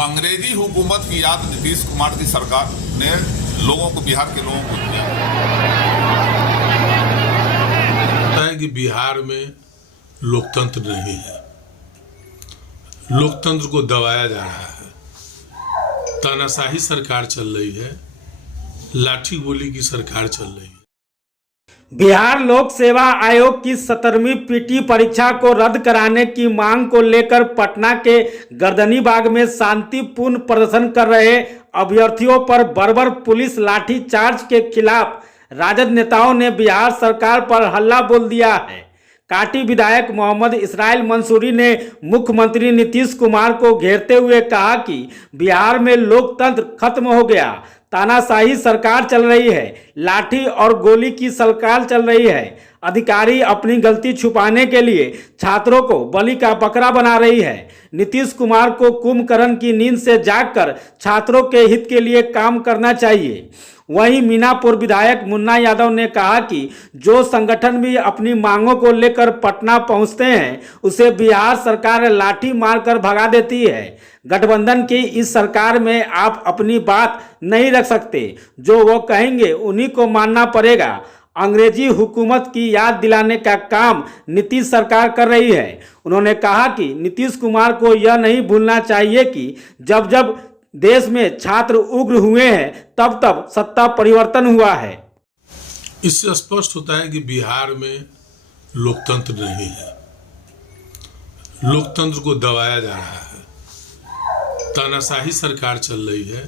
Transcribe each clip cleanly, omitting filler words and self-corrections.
अंग्रेजी हुकूमत की याद नीतीश कुमार की सरकार ने लोगों को, बिहार के लोगों को दिया है कि बिहार में लोकतंत्र नहीं है, लोकतंत्र को दबाया जा रहा है, तानाशाही सरकार चल रही है, लाठी गोली की सरकार चल रही है। बिहार लोक सेवा आयोग की 17वीं पीटी परीक्षा को रद्द कराने की मांग को लेकर पटना के गर्दनीबाग में शांतिपूर्ण प्रदर्शन कर रहे अभ्यर्थियों पर बर्बर पुलिस लाठीचार्ज के खिलाफ राजद नेताओं ने बिहार सरकार पर हल्ला बोल दिया है। काटी विधायक मोहम्मद इसराइल मंसूरी ने मुख्यमंत्री नीतीश कुमार को घेरते हुए कहा कि बिहार में लोकतंत्र खत्म हो गया, तानाशाही सरकार चल रही है, लाठी और गोली की सरकार चल रही है। अधिकारी अपनी गलती छुपाने के लिए छात्रों को बलि का बकरा बना रही है। नीतीश कुमार को कुंभकर्ण की नींद से जागकर छात्रों के हित के लिए काम करना चाहिए। वहीं मीनापुर विधायक मुन्ना यादव ने कहा कि जो संगठन भी अपनी मांगों को लेकर पटना पहुंचते हैं उसे बिहार सरकार लाठी मारकर भगा देती है। गठबंधन की इस सरकार में आप अपनी बात नहीं रख सकते, जो वो कहेंगे उन्हीं को मानना पड़ेगा। अंग्रेजी हुकूमत की याद दिलाने का काम नीतीश सरकार कर रही है। उन्होंने कहा कि नीतीश कुमार को यह नहीं भूलना चाहिए कि जब जब देश में छात्र उग्र हुए हैं तब तब सत्ता परिवर्तन हुआ है। इससे स्पष्ट होता है कि बिहार में लोकतंत्र नहीं है, लोकतंत्र को दबाया जा रहा है, तानाशाही सरकार चल रही है,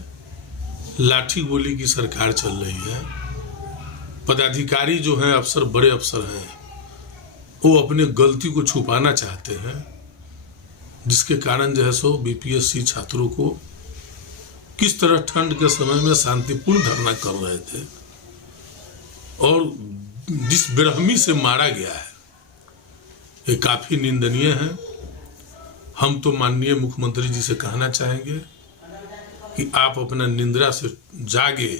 लाठी गोली की सरकार चल रही है। पदाधिकारी जो हैं, अफसर, बड़े अफसर हैं, वो अपनी गलती को छुपाना चाहते हैं, जिसके कारण जो है सो बीपीएससी छात्रों को किस तरह ठंड के समय में शांतिपूर्ण धरना कर रहे थे और जिस बेरहमी से मारा गया है, ये काफी निंदनीय है। हम तो माननीय मुख्यमंत्री जी से कहना चाहेंगे कि आप अपना निंद्रा से जागे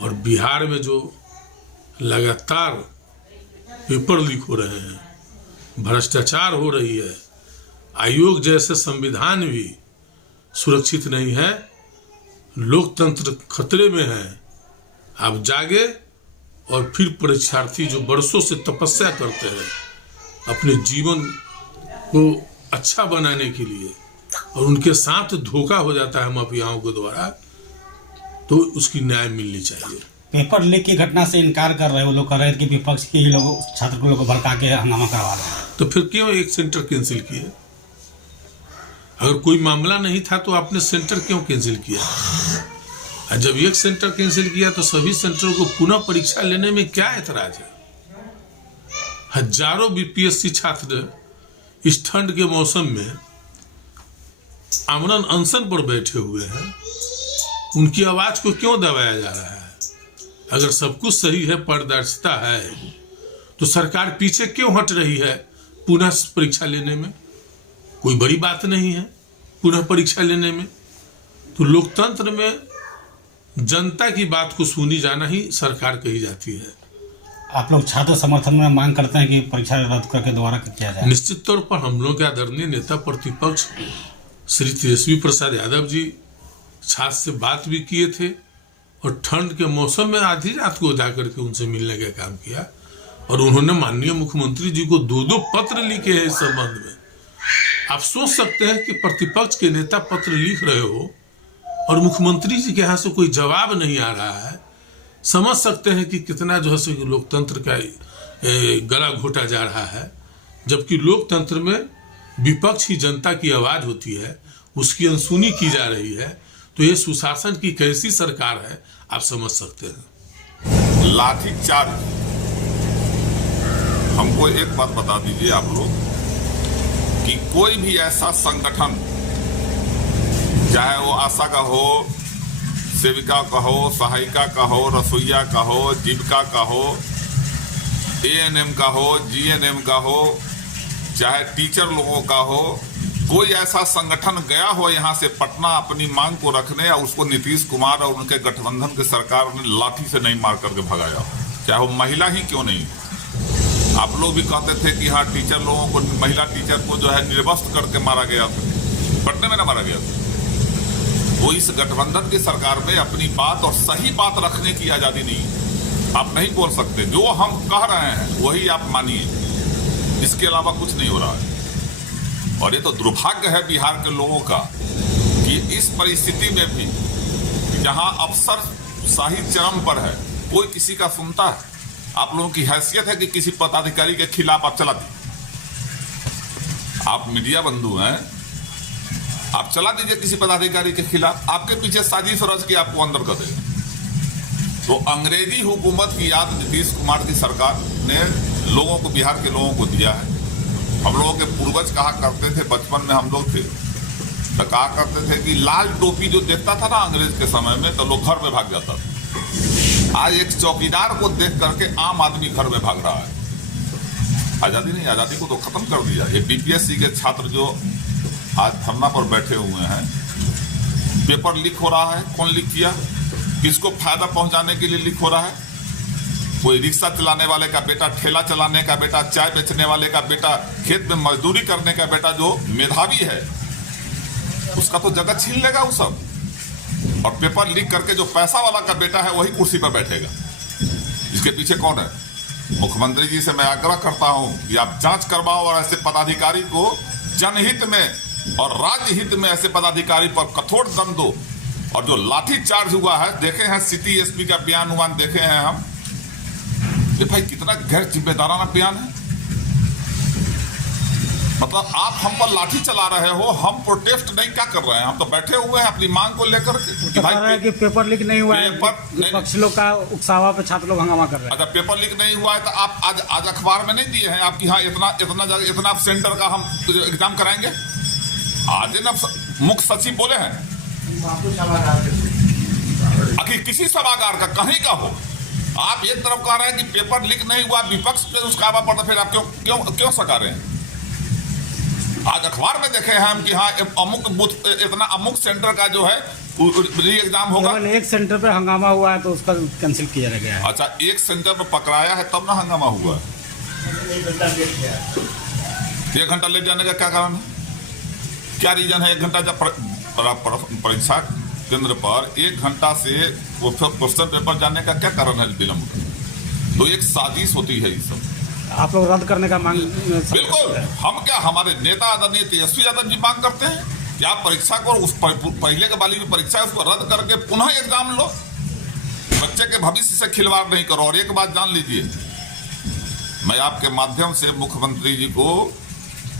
और बिहार में जो लगातार पेपर लीक हो रहे हैं, भ्रष्टाचार हो रही है, आयोग जैसे संविधान भी सुरक्षित नहीं है, लोकतंत्र खतरे में है, आप जागे और फिर परीक्षार्थी जो बरसों से तपस्या करते हैं अपने जीवन को अच्छा बनाने के लिए और उनके साथ धोखा हो जाता है माफियाओं के द्वारा, तो उसकी न्याय मिलनी चाहिए। पेपर लीक की घटना से इनकार कर रहे हैं, वो लोग कह रहे हैं कि विपक्ष के ही लोग छात्र को लोग भड़का के हंगामा करवा रहे हैं। तो फिर क्यों एक सेंटर कैंसिल किए? अगर कोई मामला नहीं था तो आपने सेंटर क्यों कैंसिल किया? जब एक सेंटर कैंसिल किया तो सभी सेंटरों को पुनः परीक्षा लेने में क्या ऐतराज है? हजारों बीपीएससी छात्र इस ठंड के मौसम में आमरण अनशन पर बैठे हुए हैं, उनकी आवाज को क्यों दबाया जा रहा है? अगर सब कुछ सही है, पारदर्शिता है, तो सरकार पीछे क्यों हट रही है पुनः परीक्षा लेने में? कोई बड़ी बात नहीं है पुनः परीक्षा लेने में। तो लोकतंत्र में जनता की बात को सुनी जाना ही सरकार कही जाती है। आप लोग छात्र समर्थन में मांग करते हैं कि परीक्षा रद्द करके दोबारा किया जाए? निश्चित तौर पर हम लोग के आदरणीय नेता प्रतिपक्ष श्री तेजस्वी प्रसाद यादव जी छात्र से बात भी किए थे और ठंड के मौसम में आधी रात को जाकर के उनसे मिलने का काम किया और उन्होंने माननीय मुख्यमंत्री जी को 2-2 पत्र लिखे हैं इस संबंध में। आप सोच सकते हैं कि प्रतिपक्ष के नेता पत्र लिख रहे हो और मुख्यमंत्री जी के यहाँ से कोई जवाब नहीं आ रहा है। समझ सकते हैं कि कितना जो है लोकतंत्र का गला घोटा जा रहा है, जबकि लोकतंत्र में विपक्ष ही जनता की आवाज होती है, उसकी अनसुनी की जा रही है। तो ये सुशासन की कैसी सरकार है, आप समझ सकते हैं। लाठीचार्ज, हमको एक बात बता दीजिए आप लोग कि कोई भी ऐसा संगठन, चाहे वो आशा का हो, सेविका का हो, सहायिका का हो, रसोईया का हो, जीविका का हो, एएनएम का हो, जीएनएम का हो, चाहे टीचर लोगों का हो, कोई ऐसा संगठन गया हो यहाँ से पटना अपनी मांग को रखने, या उसको नीतीश कुमार और उनके गठबंधन की सरकार ने लाठी से नहीं मार करके भगाया, चाहे वो महिला ही क्यों नहीं। आप लोग भी कहते थे कि हाँ टीचर लोगों को, महिला टीचर को जो है निर्वस्त्र करके मारा गया था, पटना में ना मारा गया था। वो इस गठबंधन की सरकार में अपनी बात और सही बात रखने की आजादी नहीं। आप नहीं बोल सकते, जो हम कह रहे हैं वही आप मानिए, इसके अलावा कुछ नहीं हो रहा है। और ये तो दुर्भाग्य है बिहार के लोगों का कि इस परिस्थिति में भी जहां अफसरशाही चरम पर है, कोई किसी का सुनता है? आप लोगों की हैसियत है कि किसी पदाधिकारी के खिलाफ आप चला दी? आप मीडिया बंधु हैं, आप चला दीजिए किसी पदाधिकारी के खिलाफ, आपके पीछे साजिश रच के आपको अंदर कर देगा। तो अंग्रेजी हुकूमत की याद नीतीश कुमार की सरकार ने लोगों को, बिहार के लोगों को दिया है। हम लोगों के पूर्वज कहा करते थे, बचपन में हम लोग थे तो कहा करते थे कि लाल टोपी जो देखता था ना अंग्रेज के समय में, तो लोग घर में भाग जाता था। आज एक चौकीदार को देख करके आम आदमी घर में भाग रहा है। आजादी नहीं, आजादी को तो खत्म कर दिया। ये बीपीएससी के छात्र जो आज धरना पर बैठे हुए हैं, पेपर लीक हो रहा है, कौन लीक किया? किसको फायदा पहुंचाने के लिए लीक हो रहा है? कोई रिक्शा चलाने वाले का बेटा, ठेला चलाने का बेटा, चाय बेचने वाले का बेटा, खेत में मजदूरी करने का बेटा जो मेधावी है, उसका तो जगह छीन लेगा वो सब। और पेपर लीक करके जो पैसा वाला का बेटा है वही कुर्सी पर बैठेगा। इसके पीछे कौन है? मुख्यमंत्री जी से मैं आग्रह करता हूं कि आप जांच करवाओ और ऐसे पदाधिकारी को जनहित में और राज्य हित में ऐसे पदाधिकारी पर कठोर दंड दो। और जो लाठी चार्ज हुआ है, देखे हैं सिटी एसपी का बयान देखे हैं हम, ये भाई कितना गैर जिम्मेदाराना बयान है। मतलब आप हम पर लाठी चला रहे हो, हम प्रोटेस्ट नहीं क्या कर रहे हैं, हम तो बैठे हुए हैं अपनी मांग को लेकर कि भाई कि पेपर लीक नहीं हुआ है, विपक्ष लोग का उकसावा पे छात्र लोग हंगामा कर रहे हैं। अच्छा, पेपर लीक नहीं हुआ है तो आप आज अखबार में नहीं दिए हैं आपकी, हाँ इतना सेंटर का हम एग्जाम कराएंगे। आज ना मुख्य सचिव बोले हैं, आखिर किसी सभागार का कहीं का हो, आप एक तरफ कह रहे हैं कि पेपर लीक नहीं हुआ, विपक्ष पे उसका आवा पड़ता, फिर आप क्यों सका रहे हैं? आज अखबार में देखे हैं हम कि हाँ अमुक बूथ, इतना अमुक सेंटर का जो है री एग्जाम होगा। एक सेंटर पे हंगामा हुआ है तो उसका कैंसिल किया गया है। अच्छा, एक सेंटर पर पकड़ाया है तब ना हंगामा हुआ है। 1 घंटा लेट जाने का क्या कारण है? क्या रीजन है? 1 घंटा जब परीक्षा केंद्र पर 1 घंटा से क्वेश्चन पेपर जाने का क्या कारण है विलंब? तो एक साजिश होती है ये सब। आप लोग रद्द करने का मांग? बिल्कुल, हम क्या, हमारे नेता आदरणीय तेजस्वी यादव जी मांग करते हैं कि आप परीक्षा को, उस पहले के वाली परीक्षा है उसको रद्द करके पुनः एग्जाम लो। बच्चे के भविष्य से खिलवाड़ नहीं करो। और एक बात जान लीजिए, मैं आपके माध्यम से मुख्यमंत्री जी को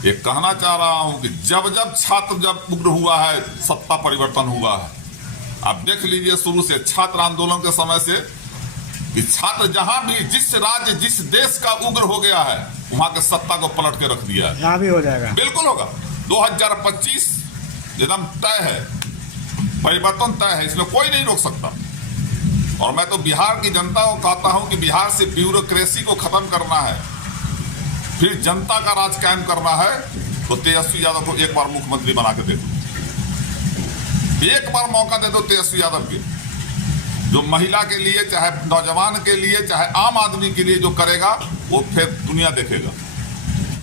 ये कहना चाह रहा हूं कि जब छात्र उग्र हुआ है, सत्ता परिवर्तन हुआ है। आप देख लीजिए शुरू से छात्र आंदोलन के समय से कि छात्र जहां भी, जिस राज्य जिस देश का उग्र हो गया है, वहां के सत्ता को पलट के रख दिया है। यहाँ भी हो जाएगा, बिल्कुल होगा। 2025 एकदम तय है, परिवर्तन तय है, इसमें कोई नहीं रोक सकता। और मैं तो बिहार की जनता को कहता हूं कि बिहार से ब्यूरोक्रेसी को खत्म करना है, फिर जनता का राज कायम करना है, तो तेजस्वी यादव को एक बार मुख्यमंत्री बना के दे दो। एक बार मौका दे दो तेजस्वी यादव के, जो महिला के लिए, चाहे नौजवान के लिए, चाहे आम आदमी के लिए जो करेगा वो फिर दुनिया देखेगा।